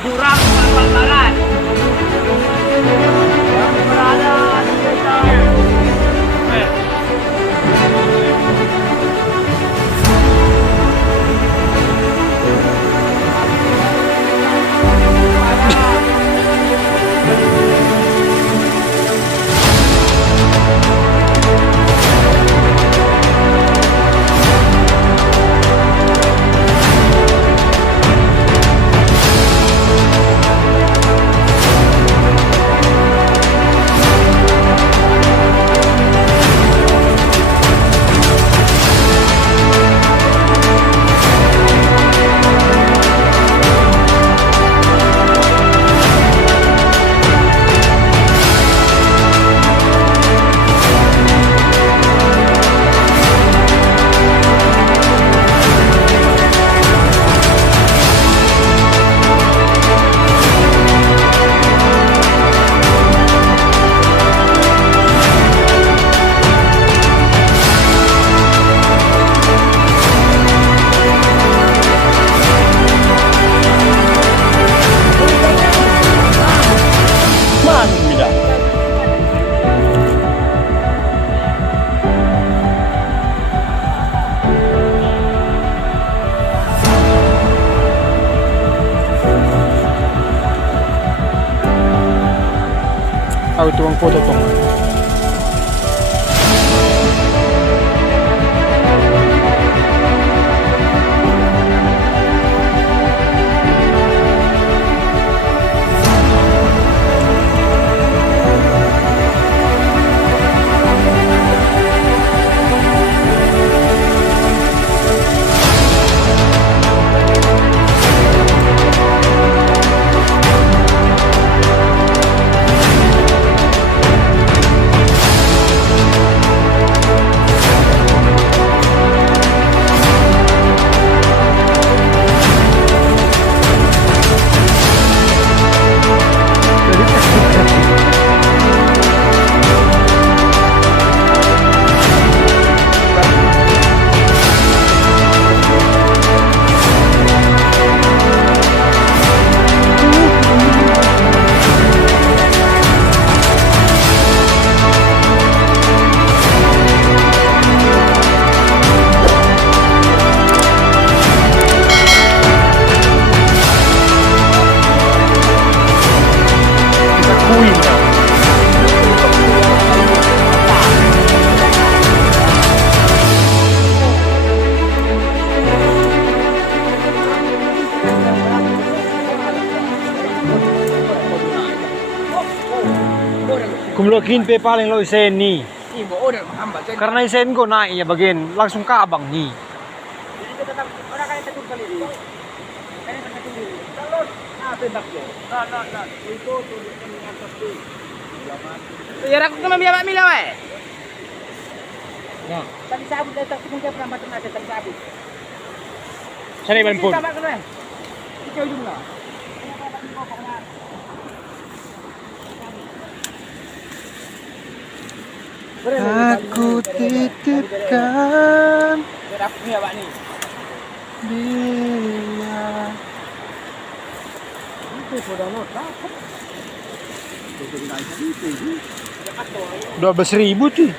Jurang Barat. Yang berada di desa itu ang foto tong. Kumlokin pe paling lo isen ni. Karena isen ko na iya bagian langsung ke abang ni. Ya aku kena biar mila wae. Ya. Tadi sabut dah tak mungkin pernah macam ada tadi sabut. Sana ban pun. Kita ujung lah. Aku titipkan ni abang ni. dia. Itu sudah not dapat. 12.000 sih.